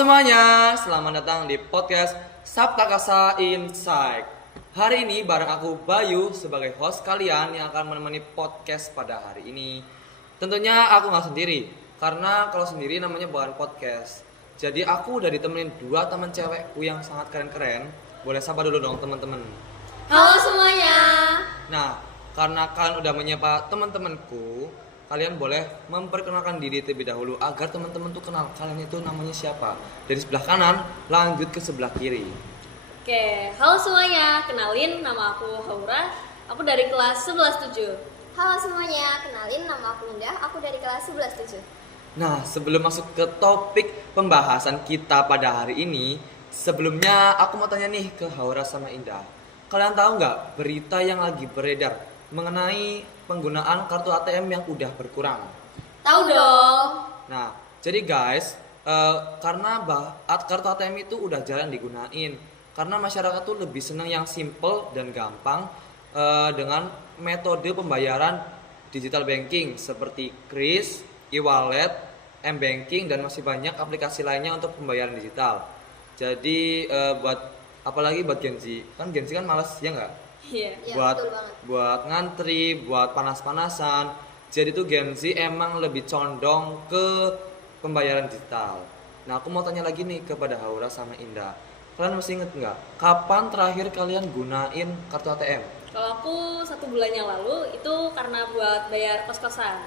semuanya, selamat datang di podcast Sabta Kasa Insight. Hari ini bareng aku Bayu sebagai host kalian yang akan menemani podcast pada hari ini. Tentunya aku nggak sendiri, karena kalau sendiri namanya bukan podcast. Jadi aku udah ditemenin dua teman cewekku yang sangat keren-keren. Boleh sapa dulu dong teman-teman. Halo semuanya. Nah, karena kalian udah menyapa teman-temanku, kalian boleh memperkenalkan diri terlebih dahulu agar teman-teman tuh kenal kalian itu namanya siapa. Dari sebelah kanan lanjut ke sebelah kiri. Oke, halo semuanya. Kenalin, nama aku Haura. Aku dari kelas 11-7. Halo semuanya, kenalin nama aku Indah, aku dari kelas 11-7. Nah, sebelum masuk ke topik pembahasan kita pada hari ini, sebelumnya aku mau tanya nih ke Haura sama Indah. Kalian tahu nggak berita yang lagi beredar mengenai penggunaan kartu ATM yang udah berkurang? Tahu dong. Nah, jadi guys, karena kartu ATM itu udah jarang digunain, karena masyarakat tuh lebih seneng yang simple dan gampang dengan metode pembayaran digital banking seperti Kris, e-wallet, m-banking dan masih banyak aplikasi lainnya untuk pembayaran digital. Jadi apalagi buat Gen Z, kan Gen Z kan malas ya nggak? Iya. Ya, buat betul banget. buat ngantri, buat panas-panasan. Jadi tuh Gen Z emang lebih condong ke pembayaran digital. Nah, aku mau tanya lagi nih kepada Haura sama Indah. Kalian masih inget nggak? Kapan terakhir kalian gunain kartu ATM? Kalau aku 1 bulan yang lalu itu karena buat bayar kos-kosan.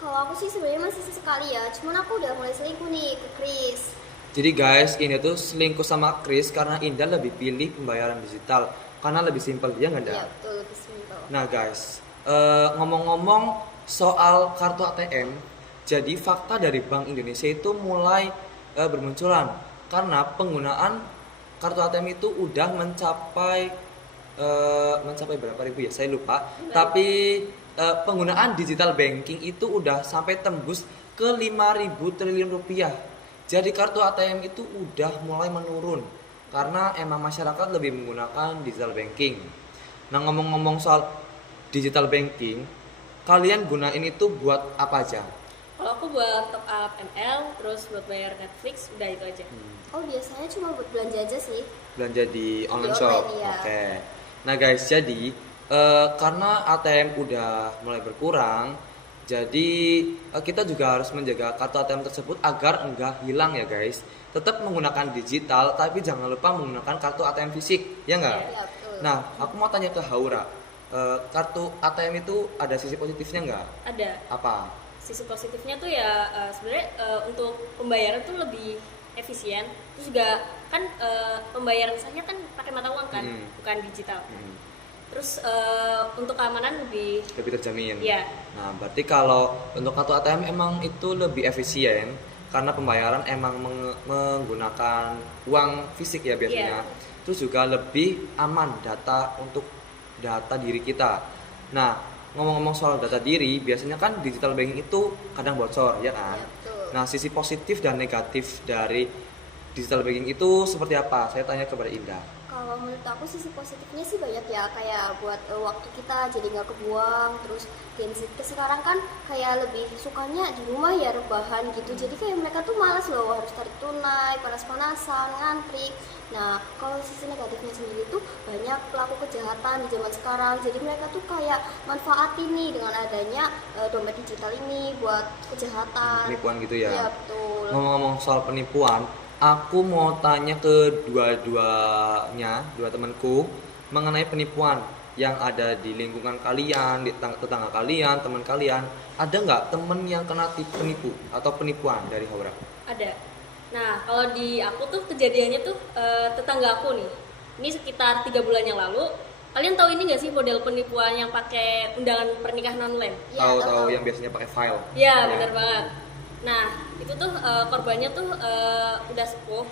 Kalau aku sih sebenarnya masih sesekali ya, cuman aku udah mulai selingkuh nih ke Kris. Jadi guys, ini tuh selingkuh sama Kris karena Indah lebih pilih pembayaran digital karena lebih simpel, ya nggak, Dah? Iya betul, lebih simple. Nah guys, ngomong-ngomong soal kartu ATM, jadi fakta dari Bank Indonesia itu mulai bermunculan karena penggunaan kartu ATM itu udah mencapai berapa ribu ya, saya lupa. Tapi penggunaan digital banking itu udah sampai tembus ke 5.000 triliun rupiah. Jadi kartu ATM itu udah mulai menurun karena emang masyarakat lebih menggunakan digital banking. Nah, ngomong-ngomong soal digital banking, kalian gunain itu buat apa aja? Kalau aku buat top up ML, terus buat bayar Netflix, udah itu aja. Oh biasanya cuma buat belanja aja sih. Belanja di online Di shop. online, iya. Oke. Nah guys, jadi karena ATM udah mulai berkurang, jadi kita juga harus menjaga kartu ATM tersebut agar enggak hilang ya guys. Tetap menggunakan digital, tapi jangan lupa menggunakan kartu ATM fisik, ya enggak? Iya betul. Nah, aku mau tanya ke Haura, kartu ATM itu ada sisi positifnya enggak? Ada. Apa? Sisi positifnya tuh ya sebenarnya untuk pembayaran tuh lebih efisien. Terus juga kan pembayaran sahnya kan pakai mata uang kan, bukan digital. Terus untuk keamanan lebih Terjamin. Iya. Nah, berarti kalau untuk kartu ATM emang itu lebih efisien karena pembayaran emang menggunakan uang fisik ya biasanya. Iya. Terus juga lebih aman data diri kita. Nah, ngomong-ngomong soal data diri, biasanya kan digital banking itu kadang bocor, ya kan? Iya betul. Nah, sisi positif dan negatif dari digital banking itu seperti apa? Saya tanya kepada Indah. Kalau menurut aku sisi positifnya sih banyak ya, kayak buat waktu kita jadi nggak kebuang. Terus Gen Z sekarang kan kayak lebih sukanya di rumah ya rebahan gitu, jadi kayak mereka tuh malas loh harus tarik tunai, panas-panasan, ngantri. Nah kalau sisi negatifnya sendiri tuh banyak pelaku kejahatan di zaman sekarang, jadi mereka tuh kayak manfaatin nih dengan adanya dompet digital ini buat kejahatan. Penipuan gitu ya? Iya betul. Ngomong-ngomong soal penipuan, aku mau tanya ke dua temanku mengenai penipuan yang ada di lingkungan kalian, di tetangga kalian, teman kalian. Ada nggak temen yang kena penipu atau penipuan dari Haura? ada. Nah, kalau di aku tuh kejadiannya tuh tetangga aku nih. Ini sekitar 3 bulan yang lalu. Kalian tahu ini nggak sih model penipuan yang pakai undangan pernikahan online? Iya, Tahu yang biasanya pakai file. Iya, benar banget. Nah, itu tuh korbannya tuh udah sepuh.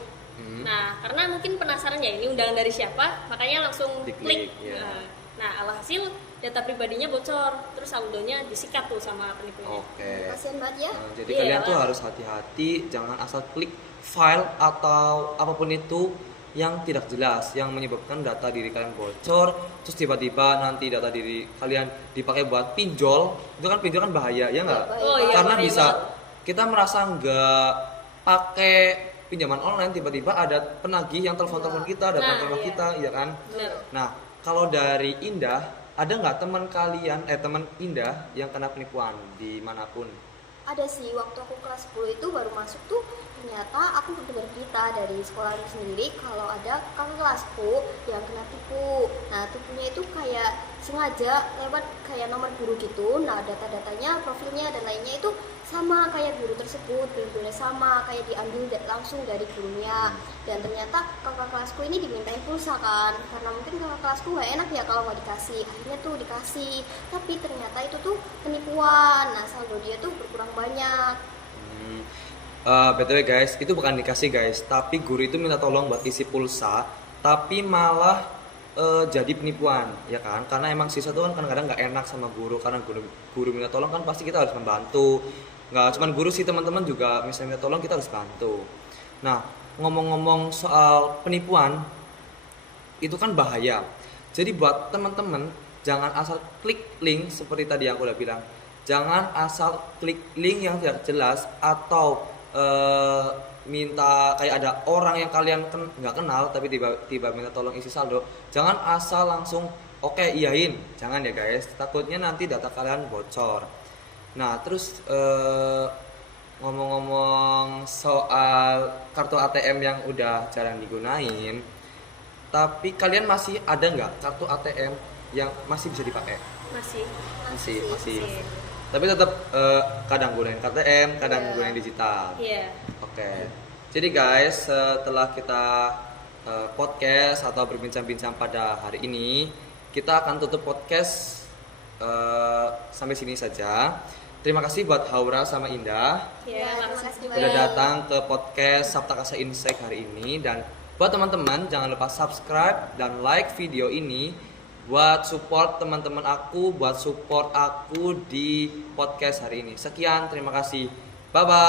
Nah, karena mungkin penasaran ya ini undangan dari siapa, makanya langsung Diklik, klik. ya. Nah, alhasil data pribadinya bocor, terus saldonya disikat tuh sama penipunya. Oke. Kasian banget ya. Nah, jadi Iya, kalian tuh lah. harus hati-hati, jangan asal klik file atau apapun itu yang tidak jelas, yang menyebabkan data diri kalian bocor, terus tiba-tiba nanti data diri kalian dipakai buat pinjol. Itu kan pinjol kan bahaya, ya nggak? Bahaya. Oh iya, Karena bahaya bisa banget. kita merasa nggak pakai pinjaman online tiba-tiba ada penagih yang telepon-telepon kita, datang Nah, ke rumah iya. kita, ya kan? Benar. Nah, kalau dari Indah, ada nggak teman Indah yang kena penipuan dimanapun? Ada sih, waktu aku kelas 10 itu baru masuk tuh ternyata aku dengar berita dari sekolahku sendiri kalau ada kakak kelasku yang kena tipu. Nah, tipunya itu kayak sengaja lewat kayak nomor guru gitu. Nah, data-datanya, profilnya dan lainnya itu sama kayak guru tersebut, benar-benar sama kayak diambil langsung dari gurunya. Dan ternyata kakak kelasku ini dimintain pulsa kan, karena mungkin kakak kelasku nggak enak ya kalau nggak dikasih. Akhirnya tuh dikasih, tapi ternyata itu tuh penipuan. Nah, saldo dia tuh berkurang banyak. BTW guys, itu bukan dikasih guys, tapi guru itu minta tolong buat isi pulsa, tapi malah jadi penipuan, ya kan? Karena emang siswa tuh kan kadang-kadang nggak enak sama guru, karena guru minta tolong kan pasti kita harus membantu. Nggak cuma guru sih, teman-teman juga misalnya minta tolong kita harus bantu. Nah, ngomong-ngomong soal penipuan, itu kan bahaya. Jadi buat teman-teman jangan asal klik link seperti tadi yang aku udah bilang. Jangan asal klik link yang tidak jelas atau minta kayak ada orang yang kalian nggak kenal tapi tiba-tiba minta tolong isi saldo. Jangan asal langsung oke iyain, jangan ya guys. Takutnya nanti data kalian bocor. Nah terus ngomong-ngomong soal kartu ATM yang udah jarang digunain, tapi kalian masih ada nggak kartu ATM yang masih bisa dipakai? Masih. Masih. Tapi tetap kadang gunain KTM, kadang gunain digital. Iya. Oke. Jadi guys, setelah kita podcast atau berbincang-bincang pada hari ini, kita akan tutup podcast sampai sini saja. Terima kasih buat Haura sama Indah Iya, terima kasih juga. udah datang ke podcast Sabta Kasa Insight hari ini. Dan buat teman-teman jangan lupa subscribe dan like video ini buat support teman-teman aku, buat support aku di podcast hari ini. Sekian, terima kasih. Bye-bye.